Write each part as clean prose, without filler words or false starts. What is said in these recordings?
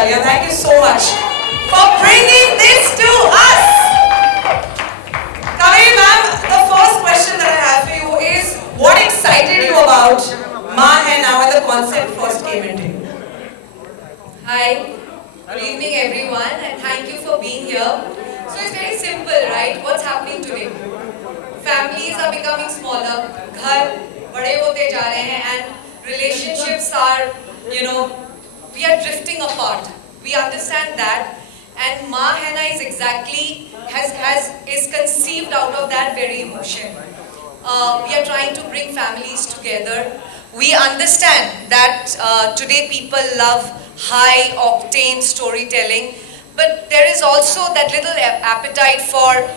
Alia. Thank you so much for bringing this to us. Kaveri ma'am, the first question that I have for you is, what excited you about Maa Hai Now when the concept first came into you? Hi, good evening everyone, and thank you for being here. So it's very simple, right? What's happening today? Families are becoming smaller, घर बड़े होते जा रहे हैं, and relationships are, we are drifting apart. We understand that, and Maa Hai Na is exactly is conceived out of that very emotion. We are trying to bring families together. We understand that today people love high octane storytelling, but there is also that little appetite for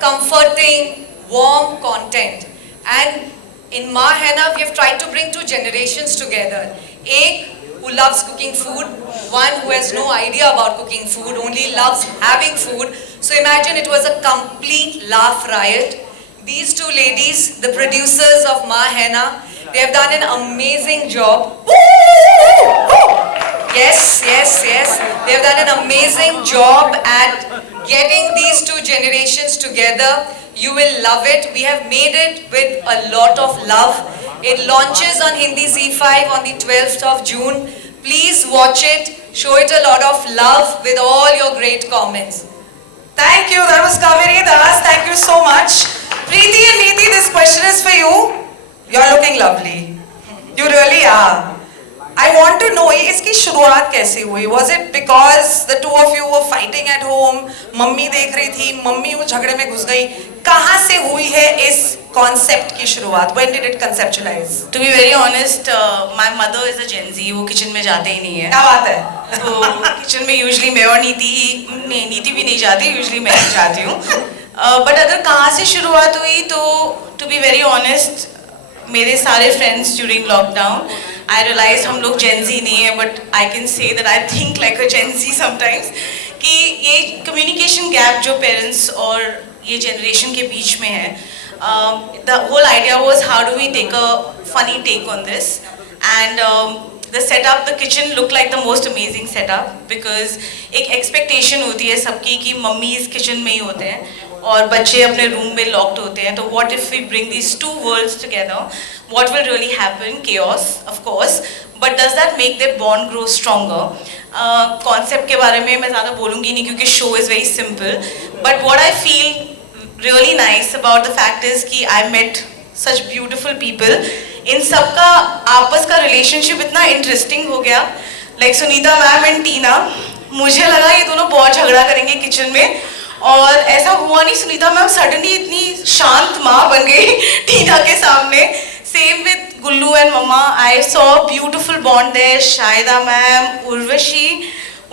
comforting, warm content. And in Maa Hai Na, we have tried to bring two generations together. Ek who loves cooking food, one who has no idea about cooking food, only loves having food. So imagine it was a complete laugh riot. These two ladies, the producers of Maa Hai Na, they have done an amazing job. Yes. They have done an amazing job at getting these two generations together. You will love it. We have made it with a lot of love. It launches on Hindi ZEE5 on the 12th of June. Please watch it. Show it a lot of love with all your great comments. Thank you. That was Kaveri Das. Thank you so much. Preeti and Neeti, this question is for you. You're looking lovely. You really are. I want to know, इसकी शुरुआत कैसे हुई? Was it because the two of you were fighting at home? Mummy देख रही थी, mummy वो झगड़े में घुस गई. कहाँ से हुई है इस concept की शुरुआत? When did it conceptualize? To be very honest, my mother is a Gen Z. वो kitchen में जाते ही नहीं है. क्या बात है? तो kitchen में usually मैं और नीति भी नहीं जाती. Usually मैं जाती हूँ. But अगर कहाँ से शुरुआत हुई तो to be very honest, मेरे सारे friends during lockdown, I realized हम लोग Gen Z नहीं है, but I can say that I think like a Gen Z sometimes, कि ये communication gap जो parents और ये generation के बीच में है, the whole idea was how do we take a funny take on this, and the setup, the kitchen looked like the most amazing setup because एक expectation होती है सबकी कि मम्मी इस kitchen में ही होते हैं और बच्चे अपने रूम में लॉक्ड होते हैं. तो what if we bring these two worlds together? What will really happen? Chaos, of course, but does that make their bond grow stronger? Concept के बारे में मैं ज़्यादा बोलूँगी नहीं क्योंकि show is very simple. But what I feel really nice about the fact is कि I met such beautiful people. इन सबका आपस का relationship इतना interesting हो गया. Like Sunita ma'am and Tina, मुझे लगा ये दोनों बहुत झगड़ा करेंगे kitchen में. और ऐसा हुआ नहीं. सुनीता मैम सडनली इतनी शांत माँ बन गई टीना के सामने. Same with Gullu and mamma. I saw beautiful bond there. Shahida ma'am, Urvashi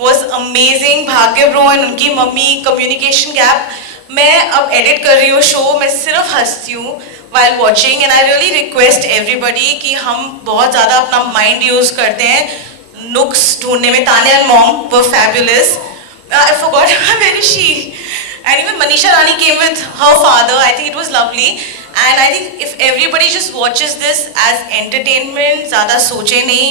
was amazing. Bhagya bro and उनकी मम्मी. Communication gap. मैं अब एडिट कर रही हूँ शो, मैं सिर्फ हंसती हूँ while watching, and I really request everybody कि हम बहुत ज़्यादा अपना माइंड यूज़ करते हैं नुक्स ढूंढने में. Tanya and mom were fabulous. I forgot where is she? And even Manisha Rani came with her father. I think it was lovely. And I think if everybody just watches this as entertainment, ज़्यादा सोचे नहीं,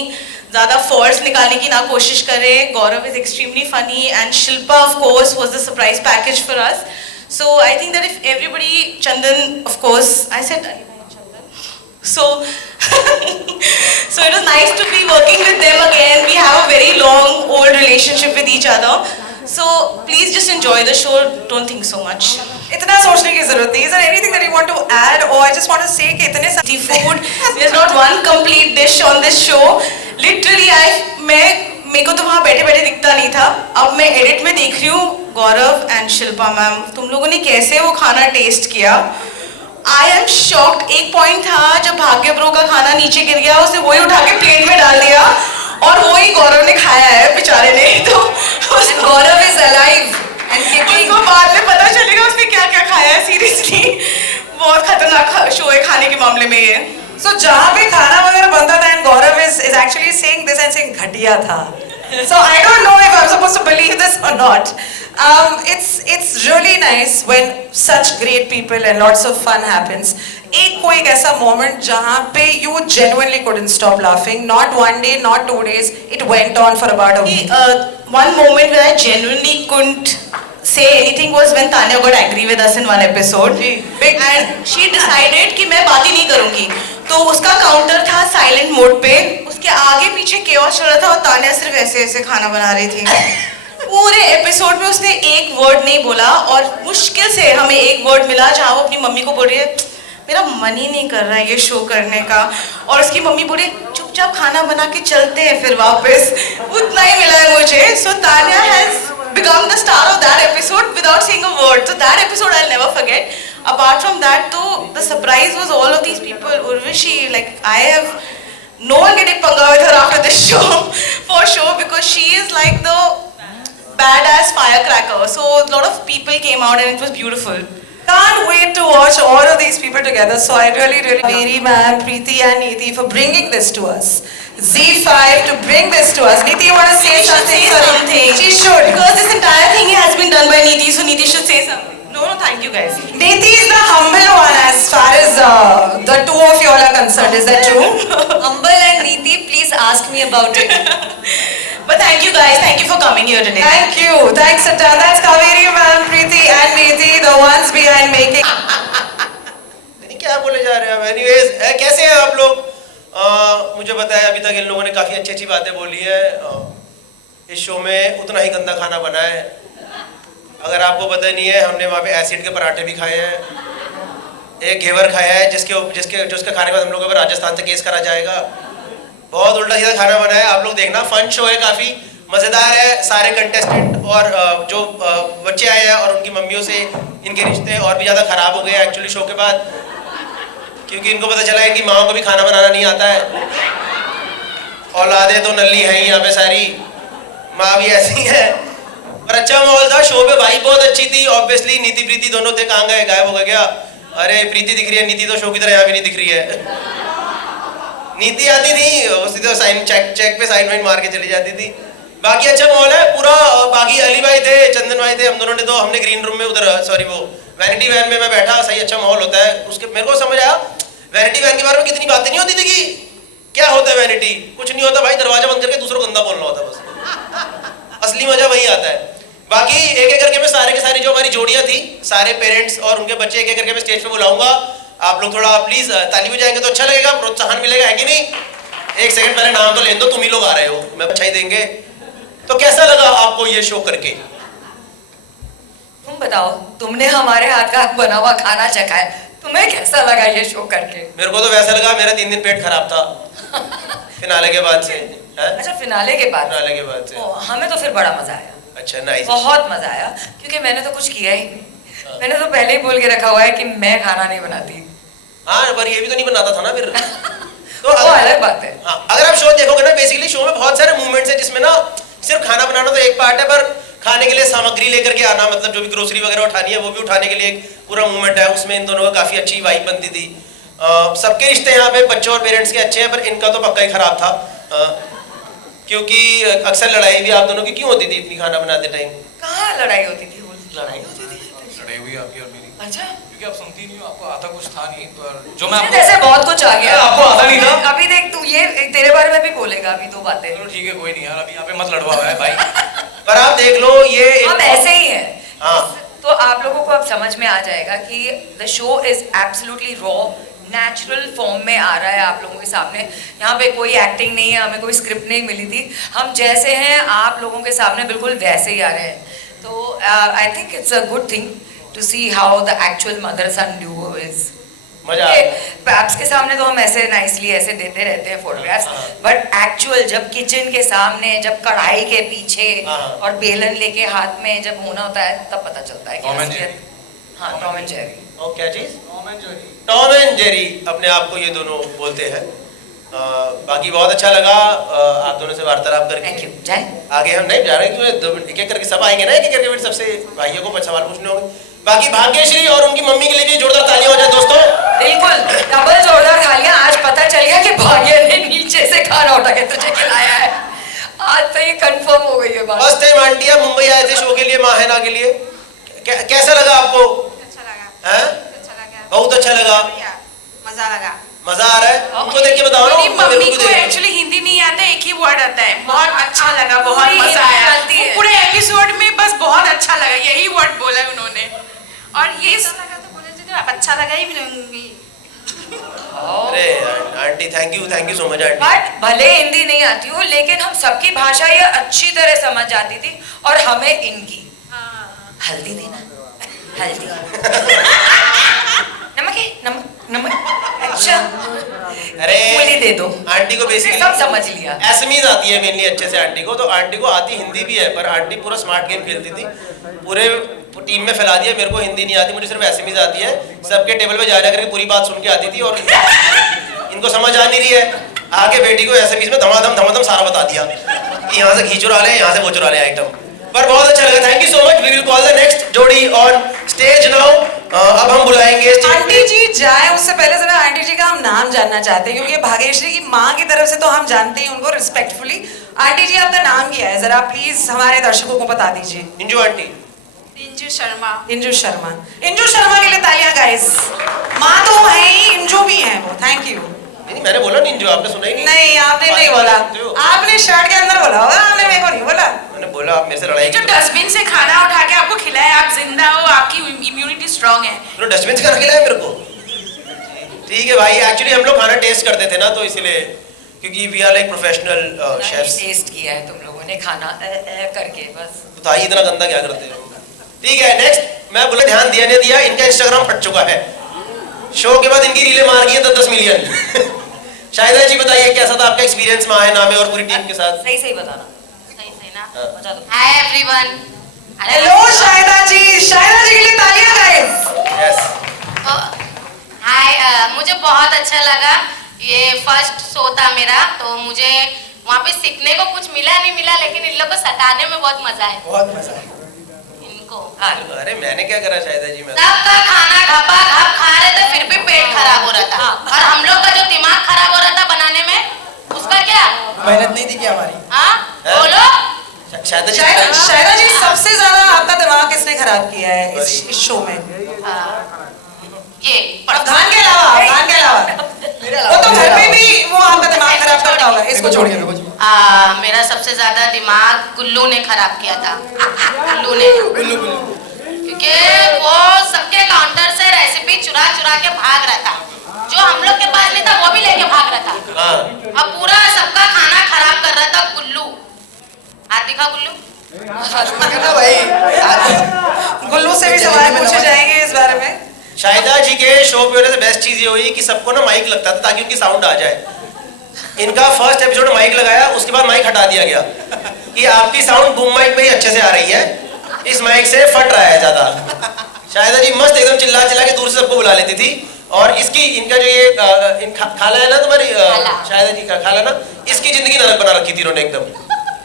ज़्यादा force निकालने की ना कोशिश करे. Gaurav is extremely funny, and Shilpa, of course, was the surprise package for us. So I think that if everybody, Chandan, of course, I said Chandan. So it was nice to be working with them again. We have a very long, old relationship with each other. So please just enjoy the show. Don't think so much. इतना सोचने की जरूरत नहीं. Is there anything that you want to add, or I just want to say कि इतने सारी food, there's not one complete dish on this show. Literally, मेरे को तो वहाँ बैठे बैठे दिखता नहीं था. अब मैं एडिट में देख रही हूँ गौरव एंड शिल्पा मैम, तुम लोगों ने कैसे वो खाना टेस्ट किया. I am shocked. एक पॉइंट था जब भाग्य ब्रो का खाना नीचे गिर गया, उसे वही उठा के प्लेट में डाल दिया और वही गौरव ने खाया है बेचारे ने. तो गौरव इज अलाइव एंड किकिंग. उसको बाद में पता चलेगा उसने क्या क्या खाया है. सीरियसली बहुत खतरनाक शो है खाने के मामले में ये. So जहाँ भी खाना वगैरह बनता था, and Gaurav is actually saying this and saying घटिया था. So I don't know if I'm supposed to believe this or not. It's really nice when such great people and lots of fun happens. एक कोई ऐसा moment जहाँ पे you genuinely couldn't stop laughing. Not one day, not 2 days. It went on for about a week. One moment where I genuinely couldn't say anything was when Tanya got angry with us in one episode. Big. And she decided कि मैं बात ही नहीं करूँगी. तो उसका counter था silent mode पे, उसके आगे पीछे केओस चल रहा था और तानिया सिर्फ ऐसे ऐसे खाना बना रही थी. पूरे एपिसोड में उसने एक वर्ड नहीं बोला और मुश्किल से हमें एक वर्ड मिला जहाँ वो अपनी मम्मी को बोल रही है मेरा मन ही नहीं कर रहा है ये शो करने का, और उसकी मम्मी बोले चुपचाप खाना बना के चलते हैं फिर वापस. उतना ही मिला है मुझे. So Tania has become the star of that episode without saying a word. So that episode I'll never forget. Apart from that, though, the surprise was all of these people. Urvashi, like I have no one getting panga with her after this show, for sure, because she is like the badass firecracker. So a lot of people came out and it was beautiful. Can't wait to watch all of these people together. So I really Mary ma'am, Preeti and Neeti for bringing this to us. Z5 to bring this to us. Neeti, you want to say something? She should. Because this entire thing has been done by Neeti, so Neeti should say something. No, thank you guys. Neeti is the humble one as far as the two of you all are concerned. Is that true? Humble and Neeti, please ask me about it. But thank you guys. Thank you for coming here today. Thank you. Thanks, Satan. That's Kaveri ma'am, Preeti and Neeti, the ones behind making. क्या बोले जा रहे हैं? Anyways, कैसे हैं आप लोग? मुझे पता है अभी तक इन लोगों ने काफ़ी अच्छी अच्छी बातें बोली है. इस शो में उतना ही गंदा खाना बना है. अगर आपको पता नहीं है, हमने वहाँ पे एसिड के पराठे भी खाए हैं, एक घेवर खाया है जिसके खाने के बाद हम लोगों पर राजस्थान से केस करा जाएगा. बहुत उल्टा सीधा खाना बना है. आप लोग देखना, फन शो है, काफ़ी मज़ेदार है. सारे कंटेस्टेंट और जो बच्चे आए हैं और उनकी मम्मियों से इनके रिश्ते और भी ज़्यादा ख़राब हो गए एक्चुअली शो के बाद, क्योंकि इनको पता चला है कि माँ को भी खाना बनाना नहीं आता है. औलादे तो नल्ली हैं यहाँ पे सारी, माँ भी ऐसी है. पर अच्छा माहौल था शो पे. भाई बहुत अच्छी थी. ऑब्वियसली नीति प्रीति दोनों थे, कहाँ गए, गायब हो गए क्या? अरे प्रीति दिख रही है, नीति तो शो की तरह यहाँ भी नहीं दिख रही है. नीति आती थी, वो सीधे साइन चेक पे साइन वाइन मार के चली जाती थी. बाकी अच्छा माहौल है पूरा. बाकी अली भाई थे, चंदन भाई थे, हम दोनों ने तो हमने ग्रीन रूम में उधर सॉरी वो वैनिटी वैन में मैं बैठा. सही अच्छा माहौल होता है. उसके मेरे को समझ आया वैनिटी वैन के बारे में कितनी बातें नहीं होती थी कि क्या होता है वैनिटी. कुछ नहीं होता भाई, दरवाजा बंद करके दूसरों को गंदा बोलना होता है बस. असली मजा वही आता है. बाकी एक एक करके मैं सारे के सारी जो हमारी जोड़ियाँ थी, सारे पेरेंट्स और उनके बच्चे एक एक करके मैं स्टेज पे बुलाऊंगा. आप लोग थोड़ा प्लीज ताली बजाएंगे तो अच्छा लगेगा, प्रोत्साहन मिलेगा, है कि नहीं? एक सेकंड पहले नाम तो ले दो, तुम ही लोग आ रहे हो, मैं अच्छा ही देंगे. तो कैसा लगा आपको ये शो करके? तुम बताओ, तुमने हमारे हाथ का बना हुआ खाना चखा है, तुम्हें कैसा लगा ये शो करके? मेरे को तो वैसा लगा, मेरा 3 दिन पेट खराब था फिनाले के बाद से. अच्छा, फिनाले के बाद? फिनाले के बाद से हमें तो फिर बड़ा मजा आया. अच्छा, नाइस. बहुत मजा आया, क्योंकि मैंने तो कुछ किया ही नहीं. मैंने तो पहले ही बोल के रखा हुआ है कि मैं खाना नहीं बनाती. हाँ, पर ये भी तो नहीं बनाता था ना फिर. तो वो अलग बात है. हाँ, अगर आप शो देखोगे ना, बेसिकली शो में बहुत सारे मूवमेंट्स हैं जिसमें ना सिर्फ खाना बनाना तो एक पार्ट है, पर खाने के लिए सामग्री लेकर के आना, मतलब जो भी ग्रोसरी वगैरह उठानी है वो भी उठाने के लिए एक पूरा मूवमेंट है. उसमें इन दोनों का काफ़ी अच्छी वाइब बनती थी. सबके रिश्ते यहाँ पे बच्चों और पेरेंट्स के अच्छे हैं, पर इनका तो पक्का ही खराब था. क्योंकि अक्सर लड़ाई भी आप दोनों की क्यों होती थी इतनी खाना बनाते टाइम? कहाँ लड़ाई होती थी? लड़ाई होती थी. लड़ाई हुई आपकी और मेरी. अच्छा, क्योंकि आप सुनती नहीं हो, आपको आता कुछ था नहीं, पर जो मैं जैसे बहुत कुछ आ गया. आपको आता नहीं था. अभी देख, तू ये तेरे बारे में भी बोलेगा अभी 2 बातें. चलो ठीक है, कोई नहीं यार, अभी यहाँ पे मत लड़वा है भाई. पर आप देख लो, ये हम ऐसे ही हैं. हाँ. तो आप लोगों को अब समझ में आ जाएगा कि the show is absolutely raw, natural form में आ रहा है आप लोगों के सामने. यहाँ पे कोई एक्टिंग नहीं है, हमें कोई स्क्रिप्ट नहीं मिली थी. हम जैसे हैं आप लोगों के सामने बिल्कुल वैसे ही आ रहे हैं. तो I think it's a good thing to see how the actual mother son duo is. मजा आ गया. पैप्स के सामने तो हम ऐसे नाइसली ऐसे देते रहते हैं फोटोग्राफ्स, बट एक्चुअल जब किचन के सामने, जब कढ़ाई के पीछे और बेलन लेके हाथ में जब होना होता है, तब पता चलता है कि टॉम एंड जेरी. हाँ, टॉम एंड जेरी. और क्या चीज? टॉम एंड जेरी अपने आप को ये दोनों बोलते हैं. बाकी बहुत अच्छा लगा आप दोनों से वार्तालाप करके. Thank you. जय. आगे हम नहीं जा रहे क्योंकि एक एक करके सब आएंगे ना, एक एक करके फिर सबसे भाइयों को 5 सवाल पूछने होंगे. बाकी भाग्यश्री और उनकी मम्मी के लिए भी जोरदार तालियां हो जाए दोस्तों. बिल्कुल, डबल जोरदार तालियां. आज पता चल गया कि भाग्य ने नीचे से खाना उठा के तुझे खिलाया है. आज से ये कंफर्म हो गई है बात। फर्स्ट टाइम आंटी आप मुंबई आए थे शो के लिए, माहिना के लिए, कैसा लगा आपको? अच्छा लगा, हैं? अच्छा लगा, बहुत अच्छा लगा, बढ़िया, मजा लगा। मजा आ रहा है? उनको देख के बताओ ना, मेरी मेरे मम्मी को को देख के। एक्चुअली हिंदी नहीं आता, एक ही वर्ड आता है, बहुत अच्छा लगा, बहुत पूरी मजा हिंदी आया। आती है। वो पूरे एपिसोड में बस बहुत अच्छा लगा, यही वर्ड बोला है उन्होंने। और ये अच्छा लगा तो बोलना चाहिए, अब अच्छा लगा ही मिलूंगी। अरे aunty thank you so much aunty. But भले हिंदी नहीं आती हो, लेकिन हम सबकी भाषा ये अच्छी तरह समझ जाती थी, और हमें इनकी। हल्दी देना, हल्दी। नमक है, नमक नमक। अच्छा, अरे मूली दे दो। आंटी को बेसिकली सब समझ लिया। एसएमईज आती है मेनली अच्छे से आंटी को, तो आंटी को आती हिंदी भी है, पर आंटी पूरा स्मार्ट गेम खेलती थी, पूरे टीम में फैला दिया। मेरे को हिंदी नहीं आती, मुझे सिर्फ एसएमईज आती है, सबके टेबल पे जा करके पूरी बात सुन के आती थी, और इनको समझ आ नहीं रही है, आके बेटी को एसएमईज में धमाधम सारा बता दिया कि यहाँ से घी चुरा ले, यहाँ से वो चुरा ले आइटम। पर बहुत अच्छा लगा, thank you so much. We will call the next jodi on stage now. अब हम बुलाएंगे आंटी जी जाए उससे पहले जरा आंटी जी का हम नाम जानना चाहते हैं, क्योंकि भाग्यश्री की माँ की तरफ से तो हम जानते हैं उनको रिस्पेक्टफुली। आंटी जी आपका नाम क्या है, जरा प्लीज हमारे दर्शकों को बता दीजिए। इंजू आंटी। इंजू शर्मा। इंजू शर्मा। इंजू शर्मा के लिए तालियां गाइस। माँ तो है ही, इंजू भी है वो। Thank you. नहीं मैंने बोला नहीं इंजू, आपने सुना ही नहीं। नहीं आपने नहीं बोला, आपने शर्ट के अंदर बोला होगा, आपने मेरे को नहीं बोला। मैंने बोला आप मेरे से लड़ाई जो डस्टबिन से खाना उठा के आपको खिलाया, आप जिंदा हो, आपकी इम्यूनिटी स्ट्रांग है। तो डस्टबिन से खाना खिलाया मेरे को। ठीक है भाई, एक्चुअली हम लोग खाना टेस्ट करते थे ना, तो इसलिए, क्योंकि we are like professional chefs. Taste किया है तुम लोगों ने खाना करके, बस। बताइए इतना गंदा क्या करते हो। ठीक है नेक्स्ट, मैं बोला ध्यान दिया नहीं दिया, इनका इंस्टाग्राम फट चुका है, शो के बाद इनकी रीलें मार गई 10 मिलियन। शाहिदा जी बताइए कैसा था आपका एक्सपीरियंस माहिना में और पूरी टीम के साथ? सही सही बताना। सही सही ना। हाँ। बता दो। Hi everyone. हेलो शाहिदा जी, शाहिदा जी के लिए तालियां गाइस। यस। हाय, मुझे बहुत अच्छा लगा, ये फर्स्ट शो था मेरा, तो मुझे वहाँ पे सीखने को कुछ मिला नहीं मिला, लेकिन इन लोग को सताने में बहुत मजा है। बहुत मजा है इनको अरे मैंने क्या करा शाहिदा जी? मैं सबका खाना घपा घप खा रहे थे, फिर भी पेट खराब हो रहा था, और हम लोग का जो दिमाग खराब हो रहा था बनाने में, उसका क्या? मेहनत नहीं थी क्या हमारी? हाँ बोलो। शाहिदा जी शाहिदा जी सबसे ज्यादा आपका दिमाग किसने खराब किया है इस शो में? ये अफगान के अलावा, अफगान के अलावा वो तो घर में भी वो आपका दिमाग खराब करता होगा, इसको छोड़िए। मेरा सबसे ज्यादा दिमाग गुल्लू ने खराब किया था। गुल्लू ने, क्योंकि वो सबके काउंटर से रेसिपी चुरा चुरा के भाग रहा था, जो हम लोग के पास नहीं था वो भी लेके भाग रहा था। हाँ। अब पूरा सबका खाना खराब कर रहा था गुल्लू। हाथ दिखा गुल्लू। भाई गुल्लू से भी सवाल पूछे जाएंगे इस बारे में। शाहिदा जी के शो पे होने से बेस्ट चीज ये हुई कि सबको ना माइक लगता था ताकि उनकी साउंड आ जाए। इनका फर्स्ट एपिसोड माइक लगाया, उसके बाद माइक हटा दिया गया कि आपकी साउंड बूम माइक में ही अच्छे से आ रही है, इस माइक से फट रहा है ज्यादा। शाहिदा जी मस्त एकदम चिल्ला चिल्ला के दूर से सबको बुला लेती थी, और इसकी इनका जो ये खाला है ना तुम्हारी शाहिदा जी का खाला ना, इसकी जिंदगी नरक बना रखी थी इन्होंने एकदम,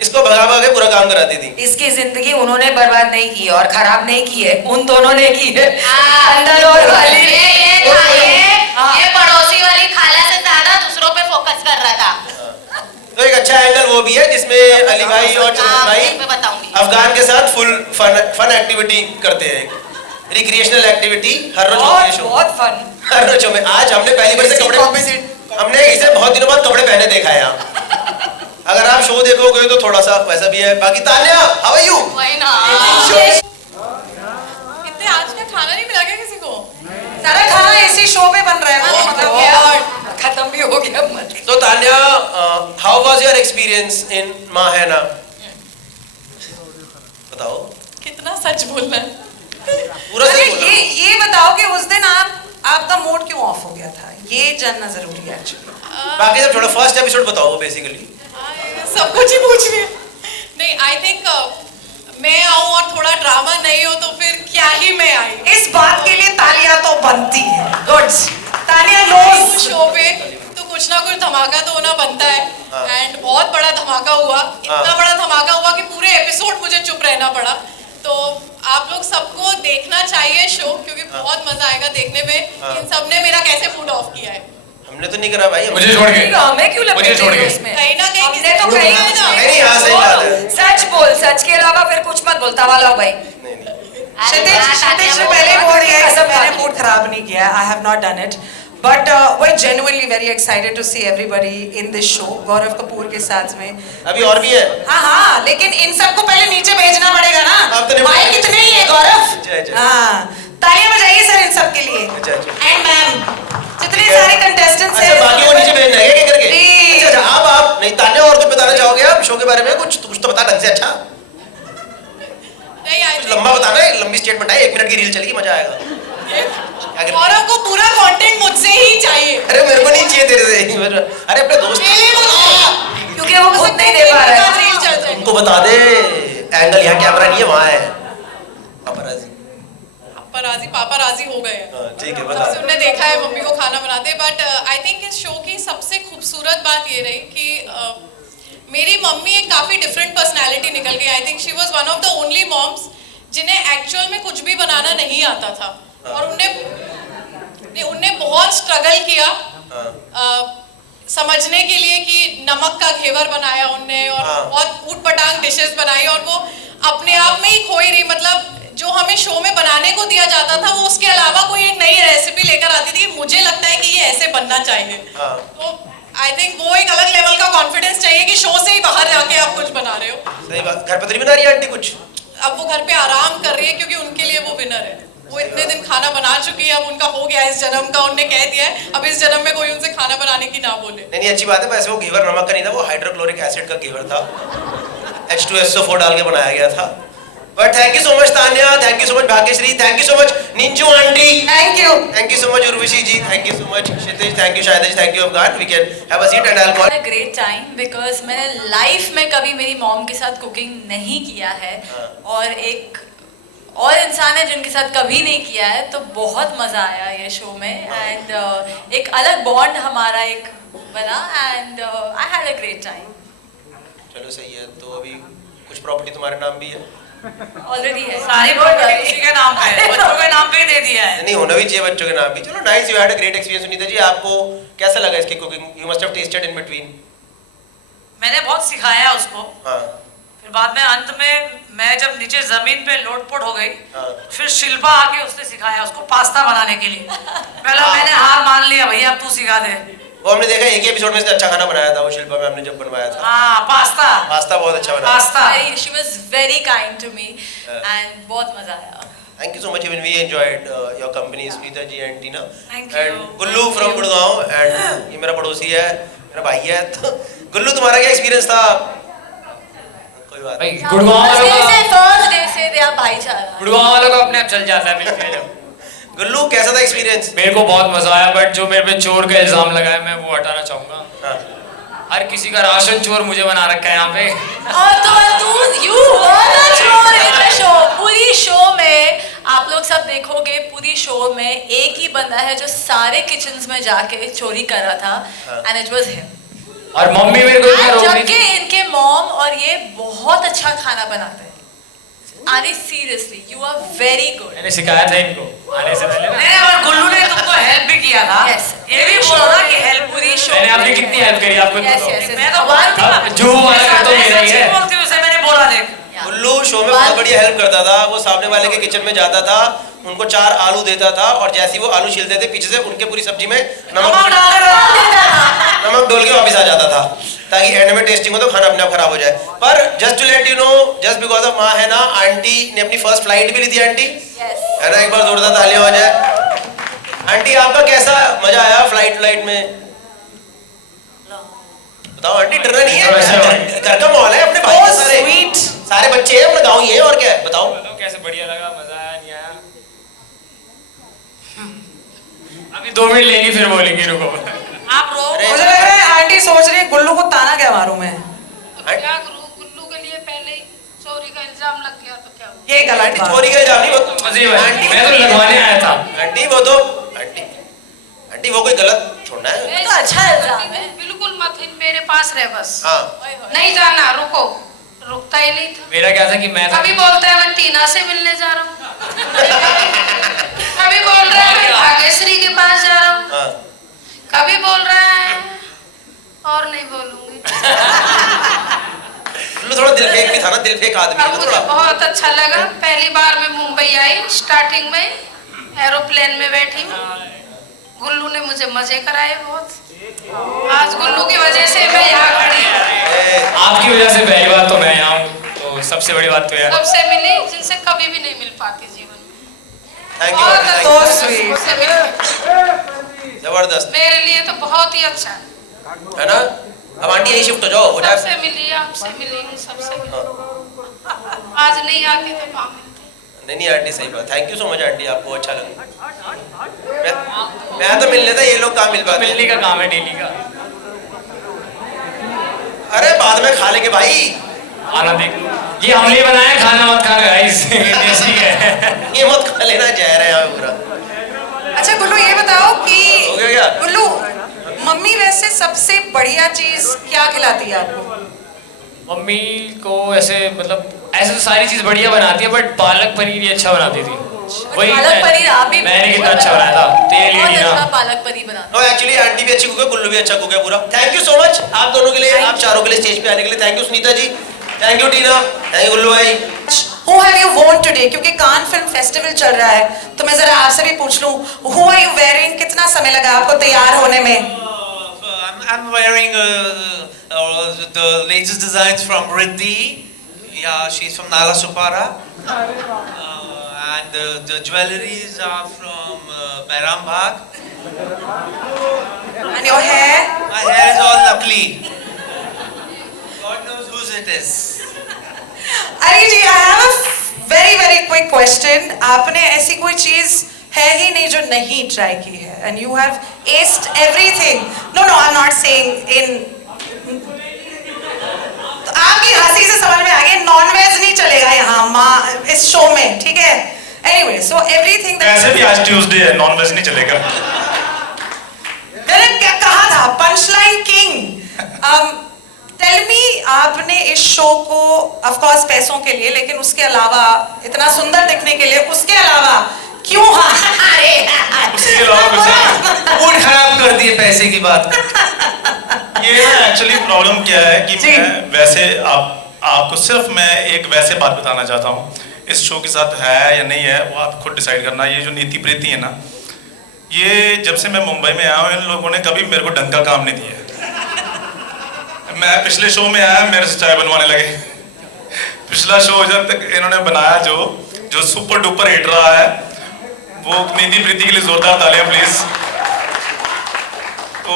इसको भगा भगा के पूरा काम कराती थी। इसकी जिंदगी उन्होंने बर्बाद नहीं की और खराब नहीं की है, उन दोनों ने की है। अंदर और वाली ये पड़ोसी वाली खाला से ज्यादा दूसरों पे फोकस कर रहा था। तो एक अच्छा एंगल वो भी है जिसमें अली भाई और चंदन भाई मैं बताऊंगी। अफगान के साथ फुल फन एक्टिविटी करते हैं, रिक्रिएशनल एक्टिविटी हर रोज होती है शो। बहुत फन। हर रोज में आज हमने पहली बार से कपड़े, हमने इसे बहुत दिनों बाद कपड़े पहने देखा है यहाँ। अगर आप शो देखोगे तो थोड़ा सा वैसा भी है। बाकी तान्या हाउ आर यू? वही ना। इतने आज का खाना नहीं मिला क्या किसी को? सारा खाना इसी शो पे बन रहा है ना, मतलब क्या खत्म भी हो गया मत। तो Tanya how was your experience in माहिना? बताओ। कितना सच बोलना है। पूरा अरे सही बोलो। ये बताओ कि उस दिन आपका मूड क्यों ऑफ हो गया था, ये जानना जरूरी है एक्चुअली। बाकी सब थोड़ा फर्स्ट एपिसोड बताओ वो बेसिकली। सब कुछ ही पूछ रही है। नहीं, आई थिंक मैं आऊँ और थोड़ा ड्रामा नहीं हो तो फिर क्या ही मैं आई। इस बात के लिए तालियां तो बनती है। गुड। तानिया हूँ गोस। शो पे तो कुछ ना कुछ धमाका तो होना बनता है। हाँ। एंड बहुत बड़ा धमाका हुआ, इतना हाँ। बड़ा धमाका हुआ कि पूरे एपिसोड मुझे चुप रहना पड़ा। तो आप लोग सबको देखना चाहिए शो, क्योंकि बहुत मजा आएगा देखने में। हाँ। इन सब ने मेरा कैसे मूड ऑफ किया है। हमने तो नहीं करा भाई। मुझे छोड़ के हमें क्यों मुझे छोड़ के उसमें? कहीं ना कहीं हमने तो कहीं ना नहीं, हाँ, सही बात है। सच बोल, सच के अलावा फिर कुछ मत बोलता वाला हो भाई। नहीं नहीं क्षितिज ने पहले बोल दिया है कि मैंने मूड खराब नहीं किया. I have not done it. But we're genuinely very excited to see everybody in this show. गौरव कपूर के साथ में. अभी और भी है। हाँ, लेकिन इन सबको पहले नीचे भेजना पड़ेगा ना. आप तो नहीं भाई बोलेंगे। कितने ही है गौरव? अच्छा। हाँ, तालियां बजाइए सर इन सब के लिए. अच्छा। एंड मैम, जितने सारे कंटेस्टेंट्स अच्छा, बाकी को नीचे भेजना है क्या करके? Please. अच्छा, आप नहीं तान्या, और कुछ बताना चाहोगे आप शो के बारे में? कुछ तो बता ढंग से। अच्छा, कुछ लंबा बताना है, लंबी स्टेटमेंट है, 1 मिनट की रील चलेगी, मजा आएगा। क्या करें? गौरव को पूरा कंटेंट मुझसे ही चाहिए. अरे मेरे को नहीं चाहिए तेरे से। अरे अपने दोस्त क्योंकि वो खुद नहीं दे पा रहा है। उनको बता दे, एंगल यहाँ कैमरा नहीं है, वहाँ है। पापराजी। पापा राजी हो गए हैं। हाँ, ठीक है, तब बता से उन्होंने देखा है मम्मी को खाना बनाते, बट आई थिंक इस शो की सबसे खूबसूरत बात ये रही कि मेरी मम्मी एक काफ़ी डिफरेंट पर्सनालिटी निकल गई। I think she was one of the only moms जिन्हें एक्चुअल में कुछ भी बनाना नहीं आता था, और उनने बहुत स्ट्रगल किया समझने के लिए कि नमक का घेवर बनाया उनने, और बहुत ऊट पटांग डिशेस बनाई, और वो अपने आप में ही खोई रही। मतलब जो हमें शो में बनाने को दिया जाता था, वो उसके अलावा कोई एक नई रेसिपी लेकर आती थी कि मुझे लगता है कि ये ऐसे बनना चाहिए। तो आई थिंक वो एक अलग लेवल का कॉन्फिडेंस चाहिए कि शो से ही बाहर जाके आप कुछ बना रहे हो। सही बात। घर पर तो नहीं बना रही है आंटी कुछ? अब वो घर पे आराम कर रही है क्योंकि उनके लिए वो विनर है। वो इतने दिन खाना बना चुकी है, अब उनका हो गया इस जन्म का, उनने कह दिया है अब इस जन्म में कोई उनसे खाना बनाने की ना बोले। नहीं, अच्छी बात है। वैसे वो घेवर नमक का नहीं था, वो हाइड्रोक्लोरिक एसिड का घेवर था, H2SO4 डाल के बनाया गया था। But thank you so much Tanya, thank you so much Bhagyashree, thank you so much Ninju aunty, thank you so much Urvashi ji, thank you so much Kshitij, thank you शायद, थैंक यू अफगान। We can have a seat and I will call. Great time, because मैंने life में कभी मेरी mom के साथ cooking नहीं किया है, और एक और इंसान है जिनके साथ कभी नहीं किया है, तो बहुत मज़ा आया ये शो में, एंड एक अलग बॉन्ड हमारा एक बना, and I had a great time. चलो सही है। तो अभी कुछ प्रॉपर्टी तुम्हारे नाम भी है? ऑलरेडी है, सारी प्रॉपर्टी उसी के नाम पे है, बच्चों के नाम पे ही दे दिया है. नहीं, होना भी चाहिए बच्चों के नाम भी। चलो nice, you had a great experience. Sunita ji, आपको कैसा लगा इसकी cooking? You must have tasted in between. मैंने बहुत सिखाया उसको. हाँ, फिर बाद में अंत में मैं जब नीचे जमीन पे लोटपोट हो गई, हाँ। फिर शिल्पा आके उसने सिखाया उसको पास्ता बनाने के लिए. पहले मैंने हार मान लिया, भैया अब तू सिखा दे. वो हमने देखा एक ही एपिसोड में इसने अच्छा खाना बनाया था, वो शिल्पा मैम ने जब बनवाया था। हाँ, पास्ता बहुत अच्छा बनाया। Pasta. She was very kind to me, and बहुत मज़ा आया. Thank you so much. Even we enjoyed your company, Sunita ji and Tina. Thank you. And Gullu from Gurgaon, and ये मेरा पड़ोसी है, मेरा भाई है। तो गुल्लू, तुम्हारा क्या एक्सपीरियंस था? कोई बात भाई नहीं। गुड़गांव वालों का फर्स्ट डे से दे आप भाईचारा. गुड़गांव वालों का अपने आप चल जाता है मिलके जब. गुल्लू, कैसा था एक्सपीरियंस? मेरे को बहुत मजा आया, बट जो मेरे पे चोर का इल्जाम लगाया मैं वो हटाना चाहूंगा. हर किसी का राशन चोर मुझे बना रखा है यहाँ पे. और तो यू वर द चोर इन द शो. पूरी शो में आप लोग सब देखोगे, पूरी शो में एक ही बंदा है जो सारे किचन्स में जाके चोरी कर रहा था, एंड इट वाज हिम. और मम्मी मेरे को इतना रोक रही जबकि थी. इनके मॉम और ये बहुत अच्छा खाना बनाते हैं. आने seriously, you are very good. मैंने सिखाया था इनको आने से पहले ना. नहीं, और गुल्लू ने तुमको हेल्प भी किया था. Yes. ये भी बोलो ना कि हेल्प पूरी शो. मैंने आपकी कितनी हेल्प करी आपको Yes, बताओ. yes, yes. मैं तो बोलती अब जो वाला कर तो मेरा ही है. बोलती हूँ, उसे मैंने बोला देख. गुल्लू शो में बहुत बढ़िया हेल्प करता था। वो सामने वाले के किचन में जाता था, उनको 4 आलू देता था, और जैसे ही वो आलू छीलते थे, पीछे से उनके पूरी सब्जी में नमक डोल के वापस आ जाता था, ताकि एंड में टेस्टिंग हो तो खाना अपने आप खराब हो जाए. पर just to let you know, just because of माँ है ना, आंटी ने अपनी फर्स्ट फ्लाइट भी ली थी. आंटी है ना, एक बार जोरदार तालियां हो जाए. आंटी, आपका कैसा मजा आया फ्लाइट में? बताओ आंटी, डरना नहीं है, घर का माहौल है, अपने भाई के सारे बच्चे हैं, अपना गाँव ही है, और क्या है, बताओ. कैसे बढ़िया लगा, मजा आया नहीं आया? अभी 2 मिनट लेंगे फिर बोलेंगे, रुको. आप रो. मुझे लग रहा है आंटी सोच रही है गुल्लू को ताना क्या मारूं मैं. क्या करूं? गुल्लू के लिए पहले ही चोरी का इल्जाम लग गया तो क्या हुआ? ये गलत आंटी, बात. चोरी का इल्जाम नहीं, वो मजे में मैं तो लगवाने आया था. आंटी वो तो आंटी वो कोई गलत छोड़ना है. तो अच्छा इल्जाम है. बिल्कुल मत, मेरे पास रह बस. हाँ, नहीं जाना, रुको. रुकता ही नहीं था. मेरा क्या था कि मैं कभी बोलता है मैं टीना से मिलने जा रहा हूँ, कभी बोल रहा है मैं भाग्यश्री के पास जा रहा हूँ, हाँ. कभी बोल रहा दिल फेंक भी था ना, दिल फेंक आदमी है अब ना मुझे थोड़ा। बहुत अच्छा लगा। पहली बार मैं मुंबई आई, स्टार्टिंग में एरोप्लेन में बैठी हूँ। गुल्लू ने मुझे मजे कराए बहुत। आज गुल्लू की वजह से मैं यहाँ खड़ी हूँ। आपकी वजह से पहली बात तो मैं यहाँ हूँ, तो सबसे बड़ी बात तो है। सबसे मिली जिनसे कभी भी नहीं मिल पाती जीवन में। थैंक बहुत यू, So अच्छा sweet. उससे मिली। जबरदस्त मेरे लिए तो बहुत ही अच्छा है। है ना। अब आंटी यही शिफ्ट हो जाओ, हो जाए। सबसे मिली, आपसे मिली हूँ, सबसे मिली। आज नहीं आती तो काम मिलती। नहीं आंटी सही बात। Thank you so much aunty, आपको अच्छा लगा। मैं तो मिल लेता, ये लोग कहाँ मिल पाते। मिलने का काम है डेली का। अरे बाद में खा लेंगे भाई। खाना देख, ये हमने बनाया, खाना मत खाना गाइस। देसी है। ये मत खा लेना, जहर है यहाँ पे पूरा। अच्छा गुल्लू ये बताओ कि हो गया क्या? गुल्लू मम्मी वैसे सबसे बढ़िया चीज क्या खिलाती है आपको? मम्मी को ऐसे मतलब ऐसे तो सारी चीज बढ़िया बनाती है, बट पालक पनीर ही अच्छा बनाती थी। पालक पनीर आप भी मैंने कितना अच्छा बनाया था, तेल बहुत ही अच्छा ना। पालक पनीर बना। नो एक्चुअली आंटी भी अच्छी कुक है, गुल्लू भी अच्छा कुक है पूरा। थैंक यू सो मच आप दोनों के लिए, आप चारों के लिए स्टेज पे आने के लिए। Thank you Sunita ji, thank you Tina, thank you Gullu भाई। Who have you worn today? क्योंकि कान फिल्म फेस्टिवल चल रहा है, तो मैं जरा आपसे भी पूछ लूं, who are you wearing? कितना समय लगा आपको तैयार होने में? I'm wearing the latest designs from Riddhi. Yeah, she's from Nala Supara. And the jewelries are from Bairam Bagh. And your hair? My hair is all Nakli. God knows whose it is. अरे जी, I have a very quick question. आपने ऐसी कोई चीज है ही नहीं जो नहीं try की है, and you have aced everything. No, I'm not saying in. तो आपकी हंसी से समझ में आ गया, नॉन-वेज नहीं चलेगा यहाँ माँ इस शो में, ठीक है? Anyway, so everything that. ऐसे भी आज ट्यूसडे है, नॉन वेज नहीं चलेगा। मैंने क्या कहा था? Punchline king. टेल मी, आपने इस शो को ऑफ कोर्स पैसों के लिए, लेकिन उसके अलावा इतना सुंदर दिखने के लिए, उसके अलावा क्यों? उसके अलावा मूड खराब कर दिए पैसे की बात। ये ना एक्चुअली प्रॉब्लम क्या है कि मैं वैसे आपको सिर्फ मैं एक वैसे बात बताना चाहता हूँ, इस शो के साथ है या नहीं है वो आप खुद डिसाइड करना। ये जो नीति प्रीति है ना, ये जब से मैं मुंबई में आया हूँ इन लोगों ने कभी मेरे को ढंग का काम नहीं दिया। मैं पिछले शो में आया, मेरे से चाय बनवाने लगे। पिछला शो जब तक इन्होंने बनाया जो सुपर डुपर हिट रहा है, वो नीति प्रीति के लिए जोरदार तालियां प्लीज। तो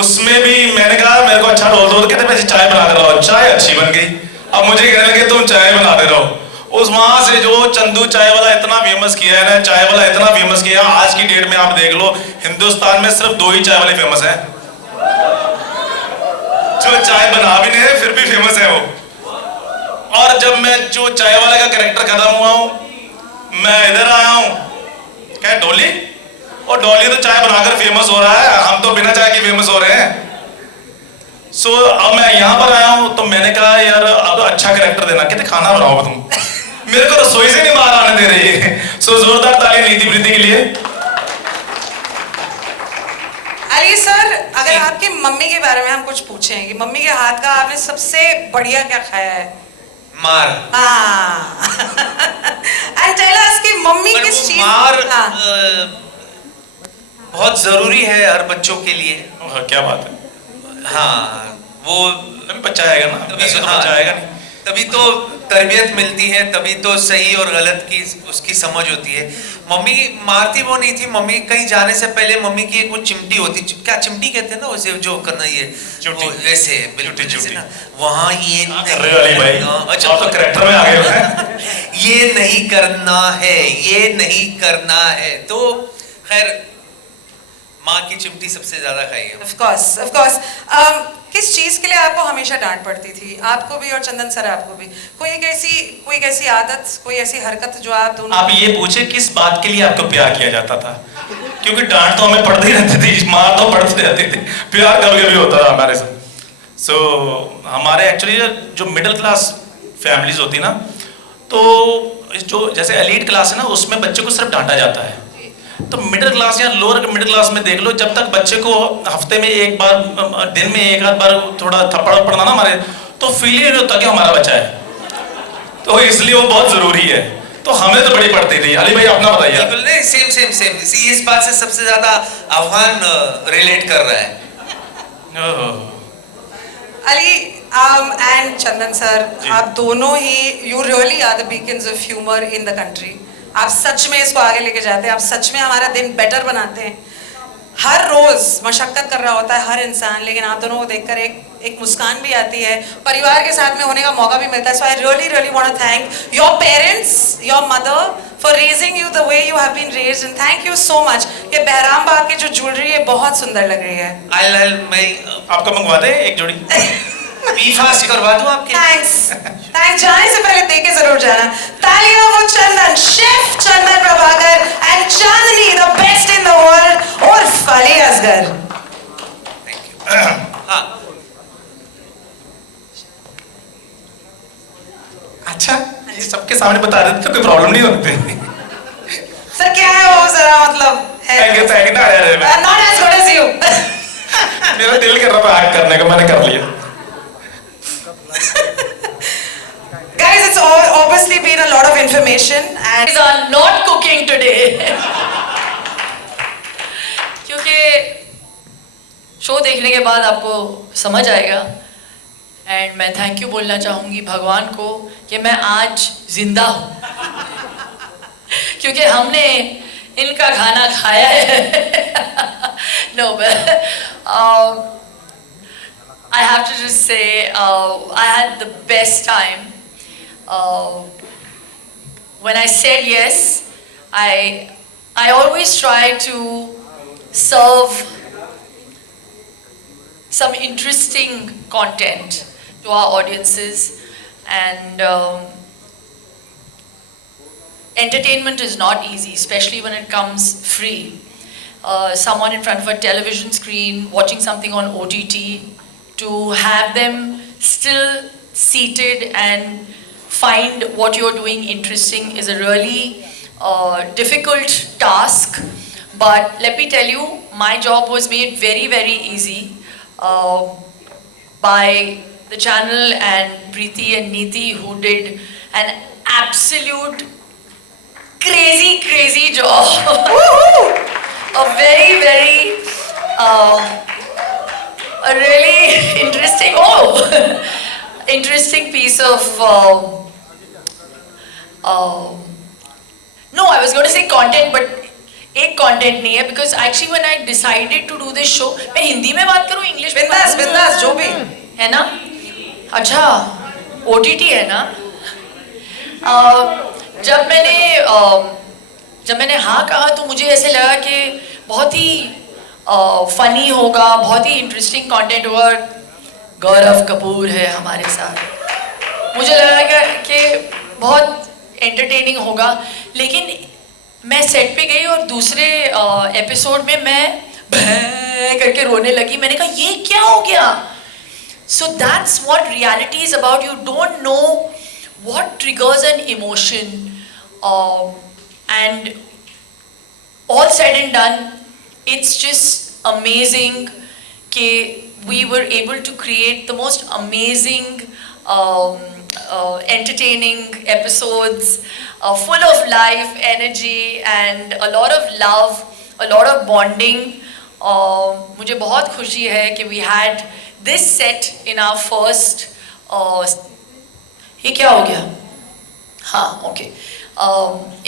उसमें भी मैंने कहा मेरे को अच्छा रोल दो, कहते मैं चाय बना दे रहा हूँ, चाय अच्छी बन गई। अब मुझे कहने लगे तुम चाय बना दे रहो। उस वहां से जो चंदू चाय वाला इतना फेमस किया है ना, चाय वाला इतना फेमस किया, आज की डेट में आप देख लो हिंदुस्तान में सिर्फ 2 ही चाय वाले फेमस हैं, जो चाय बना भी नहीं है फिर भी फेमस है वो। और जब मैं जो चाय वाले का कैरेक्टर खत्म हुआ हूं, मैं इधर आया हूं, क्या डॉली, और डॉली तो चाय बनाकर फेमस हो रहा है, हम तो बिना चाय के फेमस हो रहे हैं। सो अब मैं यहाँ पर आया हूँ, तो मैंने कहा यार अब अच्छा कैरेक्टर देना, कहते खाना बनाओ तुम। मेरे को रसोई से नहीं बाहर आने दे रही है। सो जोरदार ताली नीति प्रीति के लिए। अली सर, अगर आपकी मम्मी के बारे में हम कुछ पूछें कि मम्मी के हाथ का आपने सबसे बढ़िया क्या खाया है? मार। एंड टेल अस कि मम्मी किस चीज मार बहुत जरूरी है हर बच्चों के लिए। क्या बात है। हाँ, वो बच्चा आएगा ना, तभी तो बच्चा आएगा नहीं, तभी तो तरबियत मिलती है, तभी तो सही और गलत की उसकी समझ होती है। मम्मी मारती वो नहीं थी, मम्मी कहीं जाने से पहले मम्मी की एक वो चिमटी होती, क्या चिमटी कहते हैं ना वैसे जो करना, ये वो वैसे बिल्कुल जैसे ना वहाँ ये अच्छा आप तो कैरेक्टर में आ गए हैं। ये नहीं करना है, ये नहीं करना है। तो खैर माँ की चिमटी सबसे ज्यादा खाई है। Of course. किस चीज के लिए आपको हमेशा डांट पड़ती थी? आपको भी और चंदन सर आपको भी। कोई ऐसी आदत, कोई ऐसी हरकत जो आप दोनों। आप ये पूछे किस बात के लिए आपको प्यार किया जाता था, क्योंकि डांट तो हमें पड़ती रहती थी, मार तो पड़ती रहती थी, प्यार कभी कभी होता था हमारे साथ। सो हमारे एक्चुअली जो मिडिल क्लास फैमिलीज होती ना, तो जो जैसे एलीट क्लास है ना, उसमें बच्चे को सिर्फ डांटा जाता है। तो मिडिल क्लास या लोअर मिडिल क्लास में देख लो, जब तक बच्चे को हफ्ते में एक बार, दिन में एक आध बार थोड़ा थप्पड़ पड़ना ना मारे, तो फील ही नहीं होता कि हमारा बच्चा है, तो इसलिए वो बहुत जरूरी है। तो हमें तो बड़ी पड़ती थी। अली भाई अपना बताइए। बिल्कुल नहीं, सेम सेम सेम। इस बात से सबसे ज्यादा अफगान रिलेट कर रहा है। Ali and Chandan sir, आप दोनों ही you really are the beacons of humor in the country. आप सच में इसको आगे लेके जाते हैं, आप सच में हमारा दिन बेटर बनाते हैं। हर रोज मशक्कत कर रहा होता है हर इंसान, लेकिन आप दोनों को देखकर एक मुस्कान भी आती है, परिवार के साथ में होने का मौका भी मिलता है। So I really want to thank your parents, your mother for raising you the way you have been raised, and thank you so much. ये बहराम बाग की जो ज्वेलरी है बहुत सुंदर लग रही है। मैं आपका मंगवा दे एक जोड़ी। पी फास्ट करवा दूं आपके? थैंक्स। जाने से पहले दे के जरूर जाना। तालियां वो Chandan, chef Chandan Prabhakar and Chandni the best in the world और फली असगर। हाँ अच्छा, ये सबके सामने बता रहे थे तो कोई प्रॉब्लम नहीं होती। सर क्या है वो, जरा मतलब not as good as you. मेरा दिल कर रहा था एक्ट करने का, मैंने कर लिया। Guys, it's obviously been a lot of information and These are not cooking today. क्योंकि शो देखने के बाद आपको समझ आएगा, एंड मैं थैंक यू बोलना चाहूँगी भगवान को कि मैं आज जिंदा हूँ, क्योंकि हमने इनका खाना खाया है। No, but I have to just say I had the best time. When I said yes, I always try to serve some interesting content to our audiences, and entertainment is not easy, especially when it comes free. Someone in front of a television screen watching something on OTT, to have them still seated and find what you're doing interesting is a really difficult task. But let me tell you, my job was made very easy by the channel and Preeti and Neeti, who did an absolute crazy job. A very a really interesting piece of no, I was going to say content, but एक content नहीं है, because actually when I decided to do this show, मैं हिंदी में बात करूँ, English में बिंदास जो भी है ना। अच्छा, OTT है ना। जब मैंने हाँ कहा तो मुझे ऐसे लगा कि बहुत ही फनी होगा, बहुत ही इंटरेस्टिंग कंटेंट होगा। गौरव कपूर है हमारे साथ, मुझे लगा कि बहुत एंटरटेनिंग होगा। लेकिन मैं सेट पे गई और दूसरे एपिसोड में मैं भैं करके रोने लगी। मैंने कहा ये क्या हो गया। So that's what reality is about. You don't know what triggers an emotion, and all said and done, it's just amazing that we were able to create the most amazing entertaining episodes, full of life, energy and a lot of love, a lot of bonding. मुझे बहुत खुशी है कि we had this set in our first ये क्या हो गया, हाँ okay,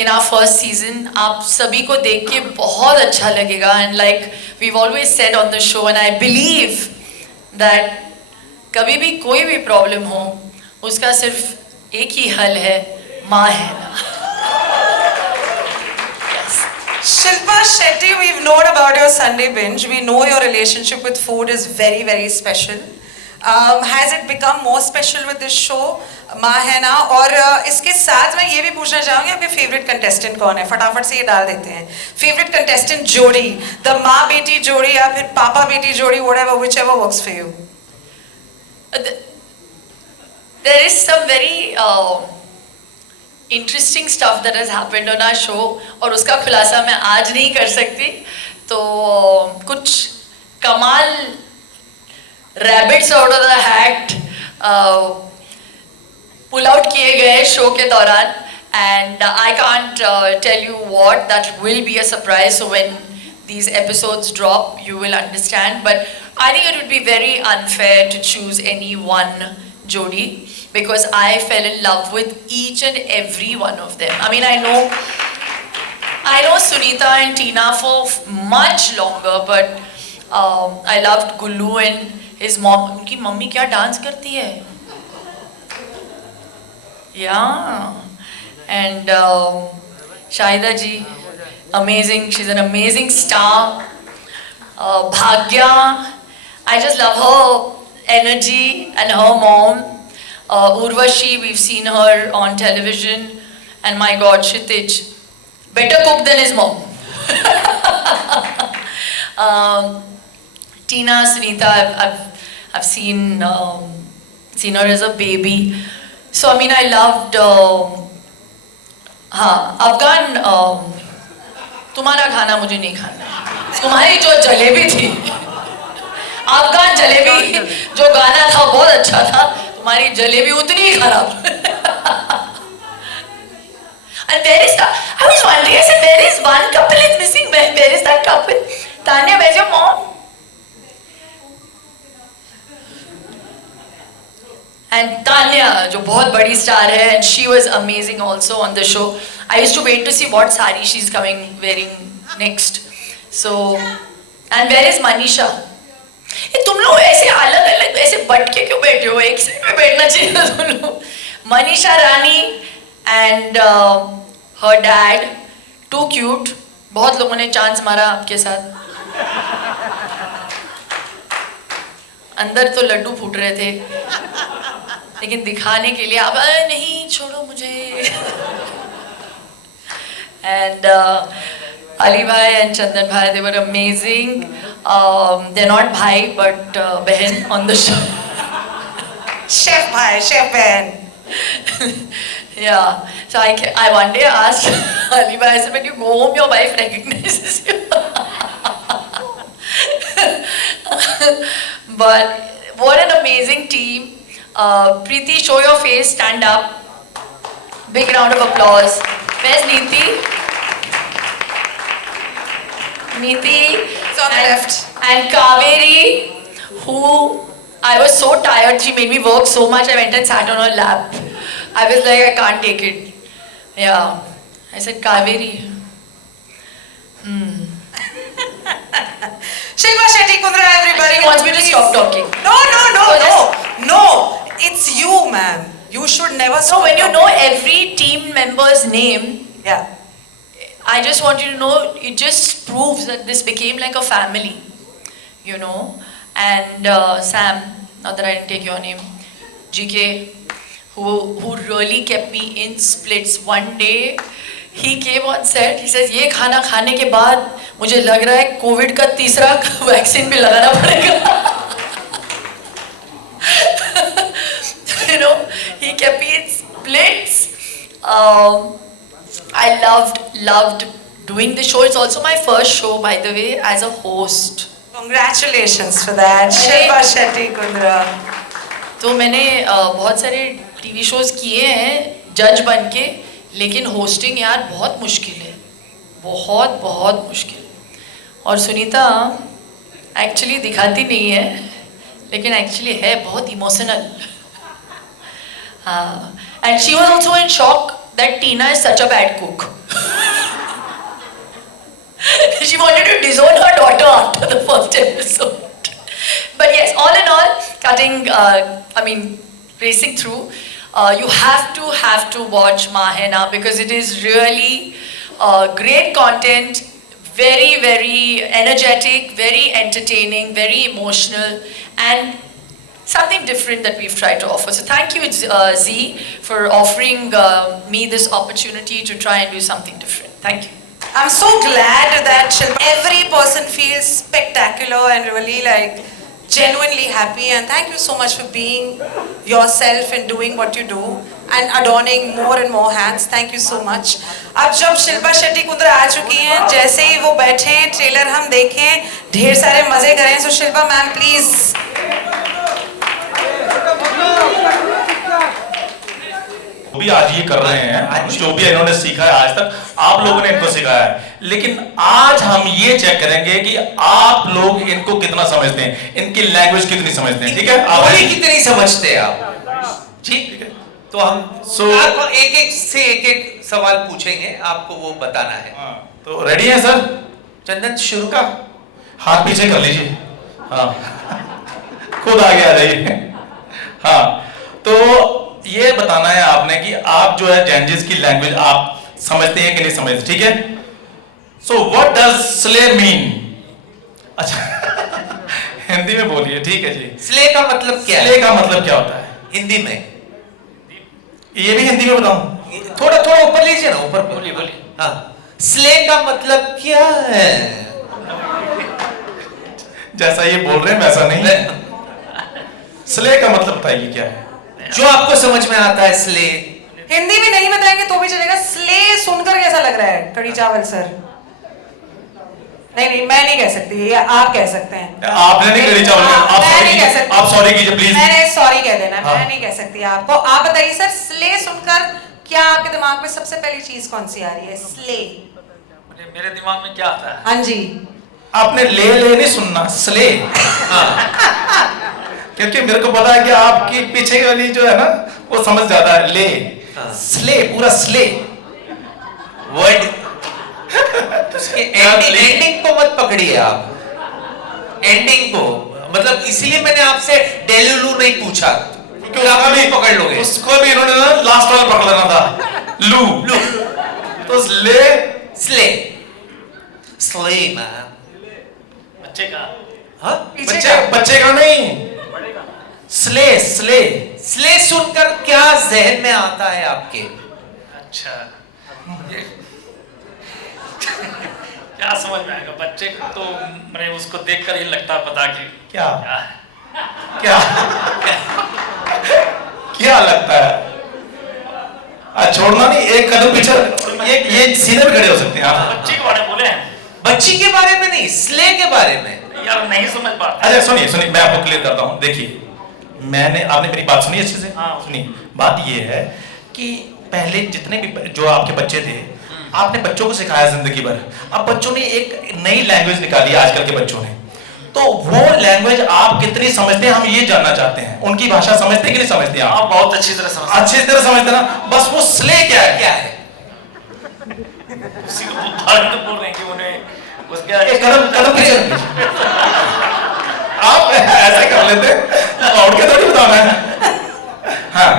in our first season. आप सभी को देख के बहुत अच्छा लगेगा, and like we've always said on the show, and I believe that कभी भी कोई भी प्रॉब्लम हो उसका सिर्फ एक ही हल है, माँ है ना। Shilpa Shetty, we've known about your Sunday binge. We know your relationship with food is very special. Has it become more special with this show, माँ है ना? और इसके साथ मैं ये भी पूछना चाहूँगी, आपके फेवरेट कंटेस्टेंट कौन है? फटाफट से ये डाल देते हैं। फेवरेट कंटेस्टेंट जोड़ी, द माँ बेटी जोड़ी या फिर पापा बेटी जोड़ी, whatever, whichever works for you. There is some very interesting stuff that has happened on our show, और उसका खुलासा मैं आज नहीं कर सकती। तो कुछ कमाल rabbits out of the hat pull out किए गए शो के दौरान, and I can't tell you what, that will be a surprise. So when these episodes drop, you will understand. But I think it would be very unfair to choose any one Jodi, because I fell in love with each and every one of them. I mean, I know Sunita and Tina for much longer, but I loved Gullu and his mom. उनकी mummy क्या dance करती है? Yeah. And Shahida ji, amazing. She's an amazing star. Bhagya, I just love her energy, and her mom. Urvashi, we've seen her on television, and my God, Kshitij, better cook than his mom. Tina, Sunita, I've seen her as a baby. So I mean, I loved. हाँ, अफगान, तुम्हारा खाना मुझे नहीं खाना है। तुम्हारी जो जलेबी थी, अफगान जलेबी, जो गाना था बहुत अच्छा था, तुम्हारी जलेबी उतनी ही खराब। And where is that? I was wondering, I said, there is one couple is missing. Where is that couple? Tanya, where's your mom? And Tanya, जो बहुत बड़ी स्टार है, and she was amazing also on the show. I used to wait to see what sari she's coming wearing next. So, and where is Manisha? ये तुम लोग ऐसे अलग-अलग ऐसे बट के क्यों बैठे हो? एक साइड में बैठना चाहिए था तुम लोग. Manisha Rani and her dad, too cute. बहुत लोगों ने चांस मारा आपके साथ. अंदर तो लड्डू फूट रहे थे, लेकिन दिखाने के लिए अब नहीं छोड़ो मुझे. And Ali bhai and Chandan bhai, they were amazing. They're not bhai but behan on the show. Chef bhai, chef behan. Yeah. So I one day asked Ali bhai, I said, when you go home, your wife recognizes you. But what an amazing team. Preeti, show your face, stand up. Big round of applause. Where's Neeti? Neeti. It's on the left. And Kaveri, who I was so tired, she made me work so much, I went and sat on her lap. I was like, I can't take it. Yeah. I said, Kaveri. Shilpa Shetty Kundra, everybody. She wants me to stop talking. No. It's you, ma'am. You should never stop. So when you talking. know every team member's name, Yeah. I just want you to know, it just proves that this became like a family, you know. And Sam, not that I didn't take your name, GK, who really kept me in splits. One day, he came on set, he says, ये खाना खाने के बाद मुझे लग रहा है Covid का तीसरा वैक्सीन भी लगाना पड़ेगा. You know, he kept me in splits. I loved doing the show. It's also my first show, by the way, as a host. Congratulations for that, Shilpa Shetty Kundra. तो मैंने बहुत सारे TV shows किए हैं जज बन के, लेकिन होस्टिंग यार बहुत मुश्किल है, बहुत मुश्किल. और सुनीता एक्चुअली दिखाती नहीं है, लेकिन एक्चुअली है बहुत emotional. And she was also in shock that Tina is such a bad cook. She wanted to disown her daughter after the first episode. But yes, all in all, racing through, you have to watch Mahena, because it is really great content, very, very energetic, very entertaining, very emotional, and something different that we've tried to offer. So thank you, Z, for offering me this opportunity to try and do something different. Thank you. I'm so glad that every person feels spectacular and really like genuinely happy, and thank you so much for being yourself and doing what you do and adorning more and more hands. Thank you so much. अब जब शिल्पा शेट्टी कुंद्रा आ चुकी हैं, जैसे ही वो बैठे हैं, trailer हम देखें, ढेर सारे मजे करें. So Shilpa ma'am, please. वो भी आज ये कर रहे हैं, जो भी इन्होंने सीखा है आज तक, आप लोगों ने इनको सिखाया है। लेकिन आज हम ये चेक करेंगे कि आप लोग इनको कितना समझते हैं, इनकी लैंग्वेज कितनी समझते हैं। ठीक है, बोली कितनी समझते हैं आप? ठीक है, तो हम आप एक एक सवाल पूछेंगे, आपको वो बताना है। तो रेडी है सर? चंदन शुरू का हाथ पीछे कर लीजिए, हाँ खुद आगे आ जाइए। हाँ, तो ये बताना है आपने कि आप जो है जैनजिस की लैंग्वेज आप समझते हैं कि नहीं समझते। ठीक है, so what does slay mean? अच्छा हिंदी में बोलिए। ठीक है जी, स्ले का मतलब क्या है? स्ले का मतलब क्या होता है हिंदी में? ये भी हिंदी में बताऊं? थोड़ा थोड़ा ऊपर लीजिए ना, ऊपर बोलिए बोलिए। हाँ, स्ले का मतलब क्या है? जैसा ये बोल रहे हैं वैसा नहीं है। स्ले का मतलब बताइए क्या है जो आपको समझ में आता है। स्ले हिंदी में नहीं बताएंगे तो भी चलेगा। स्ले सुनकर कैसा लग रहा है कड़ी चावल सर? नहीं, मैं नहीं कह सकती, ये आप कह सकते हैं। आपने नहीं कड़ी चावल, आप मैं नहीं कह सकती। आप सॉरी कीजिए प्लीज। मैंने सॉरी कह देना, हाँ। मैं नहीं कह सकती आपको। आप बताइए सर, स्ले सुनकर क्या आपके दिमाग में सबसे पहली चीज कौन सी आ रही है? स्ले मेरे दिमाग में क्या आता है? हाँ जी, आपने ले नहीं सुनना, स्ले। क्योंकि मेरे को पता है कि आपकी पीछे वाली जो है ना वो समझ जाता है। ले, स्ले, पूरा स्ले वर्ड, उसके एंडिंग को मत पकड़िए आप, एंडिंग को। मतलब इसलिए मैंने आपसे डेलुलू नहीं पूछा, क्योंकि आप भी पकड़ लोगे। उसको भी इन्होंने ना लास्ट वाला पकड़ लेना था, लू लू। तो स्ले, स्ले, स्ले मैन। बच्चे का? हाँ, बच्चे का नहीं, स्ले स्ले। स्ले सुनकर क्या जहन में आता है आपके? अच्छा, क्या समझ में आएगा बच्चे को? तो मैंने उसको देखकर ही लगता पता कि क्या क्या क्या लगता है? छोड़ना नहीं, एक कदम पीछे, ये सीधे भी खड़े हो सकते हैं आप। बच्चे के बारे में बोले हैं? बच्ची के बारे में नहीं, स्ले के बारे में। यार नहीं समझ पाता। अच्छा सुनिए, मैं आपको क्लियर करता हूँ। देखिए, आपने मेरी बात सुनी अच्छे से? हाँ। सुनिए, बात ये है कि पहले जितने भी जो आपके बच्चे थे, आपने बच्चों को सिखाया जिंदगी भर। अब बच्चों ने एक नई लैंग्वेज निकाली है आजकल के बच्चों ने, तो वो लैंग्वेज आप कितनी समझते हैं हम ये जानना चाहते हैं। उनकी भाषा समझते हैं कि नहीं समझते आप? आप बहुत अच्छी तरह समझते हैं। अच्छी तरह समझते ना। बस वो स्ले क्या है? क्या है? उसी को बोल रहे हैं कि उन्हें उसके एक कदम पीछे आप ऐसे कर लेते और क्या थोड़ी बताना है। हाँ,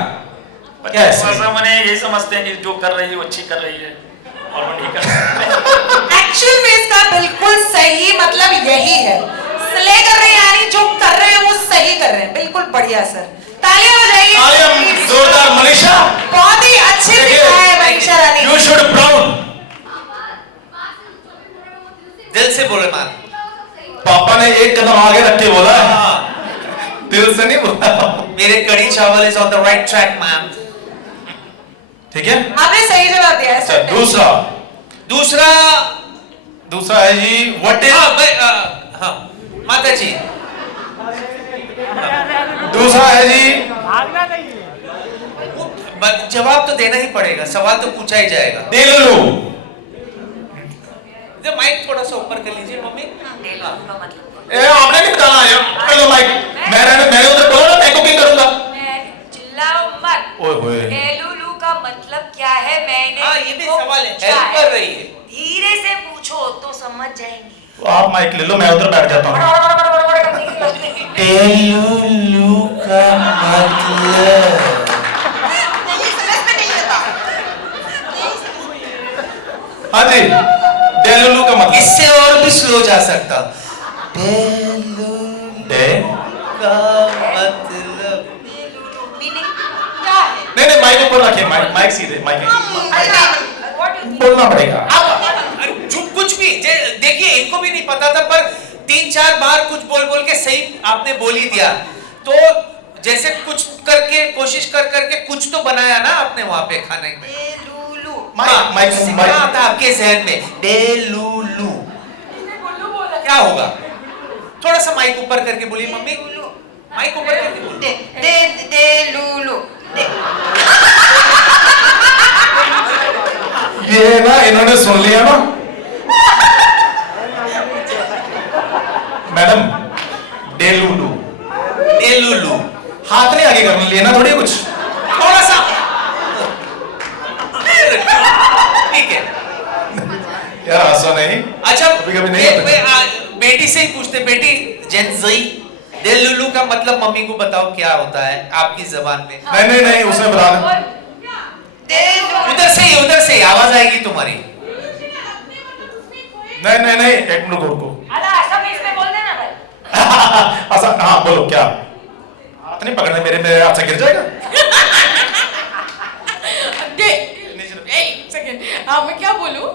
क्या है? मैंने यही समझते हैं कि जो कर रही है वो अच्छी कर रही है और वो नहीं कर रही। एक्चुअल में इसका बिल्कुल सही मतलब यही है। स्ले कर रहे हैं यानी जो कर रहे हैं वो सही कर रहे हैं। बिल्कुल बढ़िया सर, तालियां बजाइए जोरदार। मनीषा बहुत ही अच्छे सिखाया है Manisha Rani. You should proud. दिल से बोले मान। पापा ने एक कदम आगे रख के बोला, दिल से नहीं बोला। मेरे कड़ी चावल is on the right track ma'am. ठीक है, आपने सही जवाब दिया है अच्छा, सर। दूसरा है जी व्हाट इज। हाँ माता जी। दूसरा है जी, जवाब तो देना ही पड़ेगा, सवाल तो पूछा ही जाएगा। डेलुलू। माइक थोड़ा सा ऊपर कर लीजिए मम्मी। आपने नहीं बताना यार, लो माइक। मैंने उधर बोला ना मैं कुकिंग करूंगा। चिल्लाओ मत। ओए होए, डेलुलू का मतलब क्या है? मैंने हाँ ये भी इनको सवाल है, पूछा हेल्प कर रही है। धीरे से पूछो तो समझ जाएंगे। तो आप माइक ले लो, मैं उधर बैठ जाता हूँ। डेलुलू का मतलब। हाँ जी, डेलुलू का मतलब। इससे और भी स्लो जा सकता। डेलुलू का मतलब। नहीं, माइक ऊपर रखिए, माइक सीधे, माइक बोलना पड़ेगा। अब कुछ भी देखिए, इनको भी नहीं पता था, पर 3-4 बार कुछ बोल बोल के सही आपने बोल ही दिया। तो जैसे कुछ करके कोशिश कर करके कुछ तो बनाया ना आपने वहां पे खाने में। माइक आता आपके जहन में डेलुलू क्या होगा? थोड़ा सा माइक ऊपर करके बोलिए मम्मी। माइक ऊपर करके बोल। दे दे दे लूलू दे। ये ना इन्होंने सुन लिया ना मैडम, डेलूलू डेलुलू। हाथ नहीं आगे करने लिए ना थोड़ी कुछ थोड़ा सा ठीक है यार, हंसो नहीं। अच्छा कभी नहीं बेटी से ही पूछते, बेटी जेंजी डेलुलू का मतलब मम्मी को बताओ क्या होता है आपकी जबान में। नहीं उसने बता उधर से आवाज आएगी तुम्हारी। नहीं एक मिनट रुको। ऐसा भी इसमें बोल देना भाई। अच्छा हाँ बोलो क्या। हाथ नहीं पकड़ने मेरे हाथ से गिर जाएगा। एक सेकंड, हाँ मैं क्या बोलूं?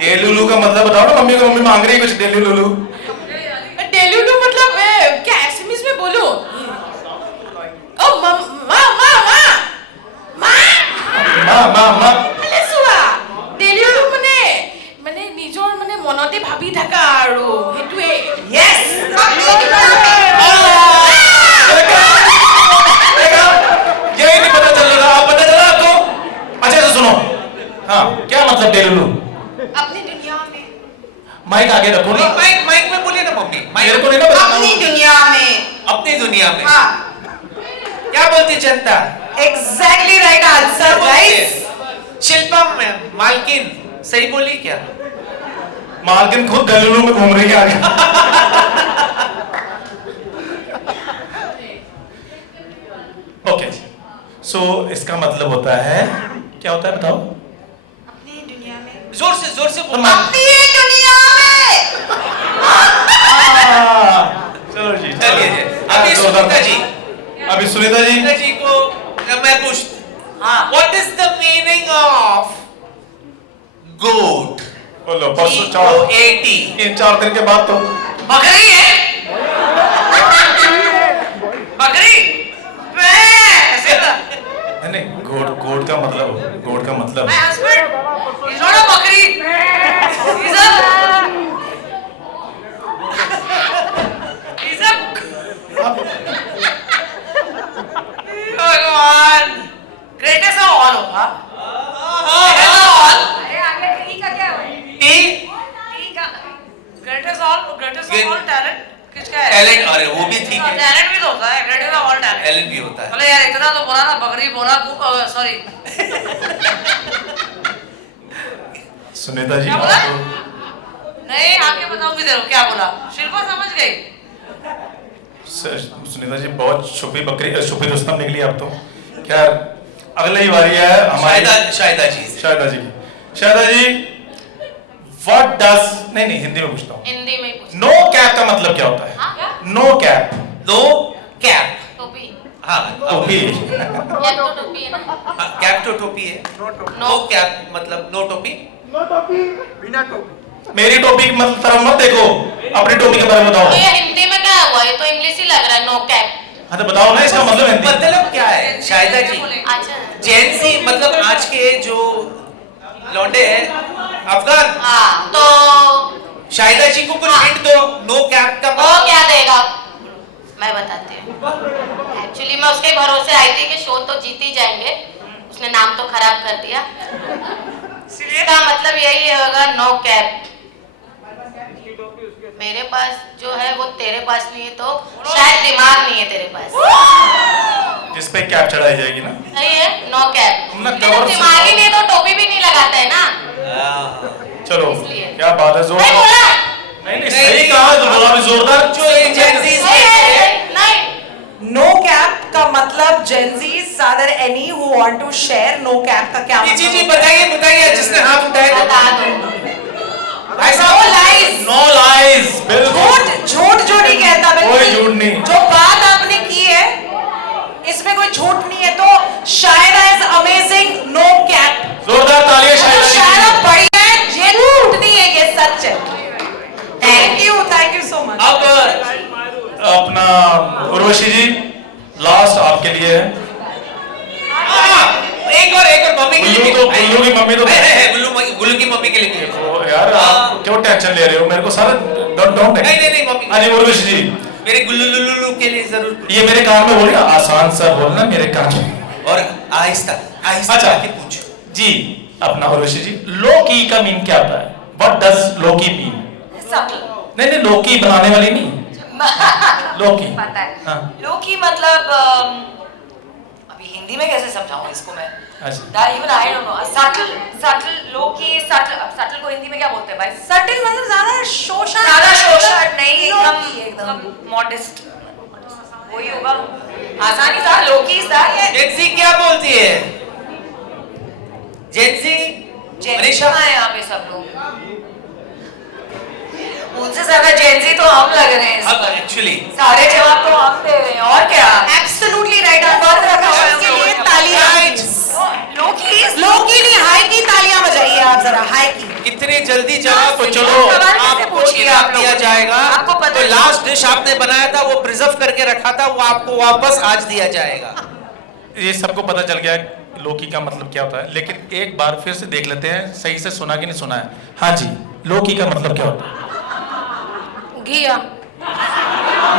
डेलुलू का मतलब बताओ ना, मम्मी को मम्मी मांग रही है कुछ डेलुलू। डेलुलू मतलब क्या एसएमएस में बोलूं? ओ माँ ভালে চোৱা ডেলিভাৰী মানে নিজৰ মানে মনতে ভাবি থাকা আৰু সেইটোৱে Yes! यही नहीं पता चल रहा, आप पता चला आपको? अच्छा तो सुनो, हाँ क्या मतलब डेलुलू? अपनी दुनिया में। माइक आगे रखो ना। माइक में बोलिए ना मम्मी। मेरे को नहीं ना पता। अपनी दुनिया में। अपनी दुनिया में हाँ। क्या बोलती जनता? Exactly right answer, guys. Shilpa मालकिन सही बोली क्या? मालकिन खुद डेलुलू में घूम रही है आगे। ओके, सो इसका मतलब होता है, क्या होता है बताओ? अपनी दुनिया में। जोर से बोलो। अपनी दुनिया में। चलो जी, चलिए जी। अभी सुनीता जी सुनीता जी को मैं पूछता, What is the meaning of goat? बोलो। परसों GOAT। 3-4 दिन के बाद तो बकरी है। बकरी नहीं, गोट का मतलब My husband is not a बकरी, he's a भगवान ग्रेटेस्ट ऑफ ऑल होगा। अरे आगे टी का क्या है? टी का ग्रेटेस्ट ऑफ ऑल टैलेंट किसका है? टैलेंट, अरे वो भी ठीक है। टैलेंट भी तो होता है, greatest of all talent. Talent भी होता है। बोले यार इतना तो बोला ना, बकरी बोला, सॉरी। सुनीता जी क्या बोला? नहीं आगे बताऊंगी तेरे को क्या बोला। शिल्पा समझ गई। सुनीता जी बहुत छुपी रुस्तम निकली आप तो। खैर अगली बारी है हमारी शायदा जी की। शायदा जी, व्हाट डज, नहीं हिंदी में पूछता हूँ। हिंदी में पूछ। नो कैप का मतलब क्या होता है? No cap. No cap. टोपी। हाँ टोपी। कैप तो टोपी है ना? कैप तो टोपी है। नो कैप मतलब नो टोपी। मेरी टोपी मतलब तरफ मत देखो, अपनी टोपी के बारे में बताओ। तो ये हिंदी में क्या हुआ? ये तो इंग्लिश ही लग रहा है, नो कैप। हाँ तो बताओ ना इसका मतलब हिंदी। मतलब क्या है शायदा जी? अच्छा। जेंसी मतलब आज के जो लौंडे हैं अफगान। हाँ तो शायदा जी को कुछ हिंट दो। नो कैप का वो क्या देगा? मैं बताती हूँ। एक्चुअली मैं उसके भरोसे आई थी कि शो तो जीत ही जाएंगे, उसने नाम तो खराब कर दिया। इसका मतलब यही होगा नो कैप। मेरे पास जो है वो तेरे पास नहीं है, तो शायद दिमाग नहीं है तेरे पास। जिस पे कैप चढ़ाई जाएगी ना। सही है, नो कैप। तुमने तो कवर दिमाग ही नहीं तो टोपी भी नहीं लगाता है ना। चलो इसलिए। क्या बात है, जोर नहीं बोला। नहीं सही कहा तो बोला भी जोरदार। जो ये जेंसी नहीं। No cap का मतलब Gen Zs, are there any who want to share? No cap का क्या मतलब? जी बताइए जिसने हाथ उठाया। बता दो। ऐसा वो lies. नो लाइज, बिल्कुल झूठ जो नहीं कहता बिल्कुल। कोई झूठ नहीं। जो बात आपने की है इसमें कोई झूठ नहीं है, तो शायरा is amazing. No cap. जोरदार तालियां तो शायदा शायरा जी। बढ़िया है, ये झूठ नहीं है, ये सच है। Thank you so much. अब अपना उर्वशी जी लास्ट आपके लिए है। एक और मम्मी के लिए। गुल्लू की मम्मी तो गुल्लू की मम्मी के लिए। यार आप क्यों टेंशन ले रहे हो? मेरे को सारा डोंट नहीं मम्मी। हाँ जी उर्वशी जी, मेरे गुल्लू के लिए जरूर। ये मेरे कान में बोलिए, आसान सा बोलना मेरे कान में, और आहिस्ता आहिस्ता अच्छा के पूछ। जी अपना उर्वशी जी, लोकी का मीन क्या होता है? What does Loki mean? नहीं नहीं, लोकी बनाने वाली नहीं, लोकी पता है। हाँ। लोकी मतलब अभी हिंदी में कैसे समझाऊं इसको मैं? अच्छा even I don't know. Subtle Loki, subtle को हिंदी में क्या बोलते हैं भाई? सटल मतलब ज्यादा शोषण, ज्यादा शोषण नहीं, एकदम मॉडेस्ट, वही होगा। आसानी था, लोकी इज दैट। जेंसी क्या बोलती है? जेंसी मनीषा है यहाँ पे सब लोग, उनसे ज्यादा जेंजी तो हम लग रहे हैं। अब एक्चुअली सारे जवाब तो हम दे रहे हैं, और क्या? Absolutely right. बंद रखा हुआ है उसके लिए तालियां। लोकी नहीं, हाई की तालियां बजाइए आप जरा, हाई की। इतने जल्दी जवाब तो चलो आपको इनाम दिया जाएगा। आपको पता तो लास्ट डिश आपने बनाया था वो प्रिजर्व करके रखा था, वो आपको वापस आज दिया जाएगा। ये सबको पता चल गया है लोकी का मतलब क्या होता है, लेकिन एक बार फिर से देख लेते हैं सही से सुना कि नहीं सुना है। हाँ जी, लोकी का मतलब क्या होता है? घिया।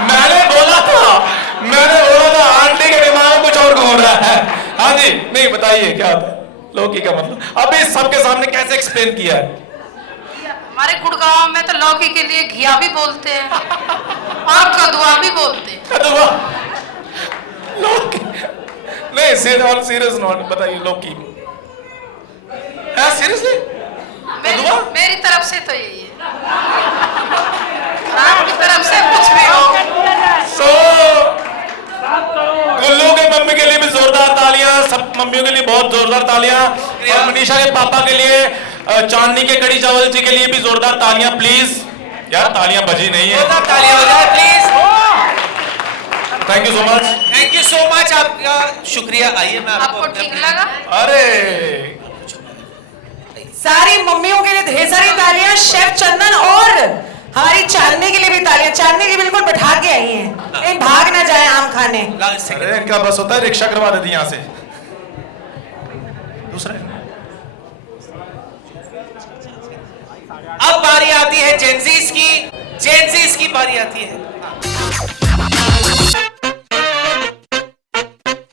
मैंने बोला था आंटी के दिमाग में कुछ और घूम रहा है। हाँ जी, नहीं बताइए क्या होता है लौकी का मतलब? अबे सबके सामने कैसे एक्सप्लेन किया है? हमारे गुड़गांव में तो लौकी के लिए घिया भी बोलते हैं और कदुआ भी बोलते हैं। कदुआ? लौकी नहीं, सीरियस नोट बताइए लौकी। हाँ सीरियसली? कदुआ? मेरी तरफ से तो यही है, आपकी तरफ से कुछ भी हो। गुल्लू के मम्मी के लिए भी जोरदार तालियां, सब मम्मियों के लिए बहुत जोरदार तालियां, और मनीषा के पापा के लिए, चांदनी के कड़ी चावल जी के लिए भी जोरदार तालियां प्लीज। यार तालियां बजी नहीं है, तालियां बजाए please. Thank you so much. Thank you so much, आपका शुक्रिया। आइए मैं आपको ठीक लगा? अरे सारी मम्मियों के लिए ढेर सारी तालियां, शेफ चंदन और हमारी चांदनी के लिए भी तालियां। चांदनी की बिल्कुल बैठा के आई हैं, कहीं भाग ना जाए आम खाने। अरे इनका बस होता है रिक्शा करवा देती यहाँ से। दूसरे अब बारी आती है जेंजीज की, जेंजीज की बारी आती है।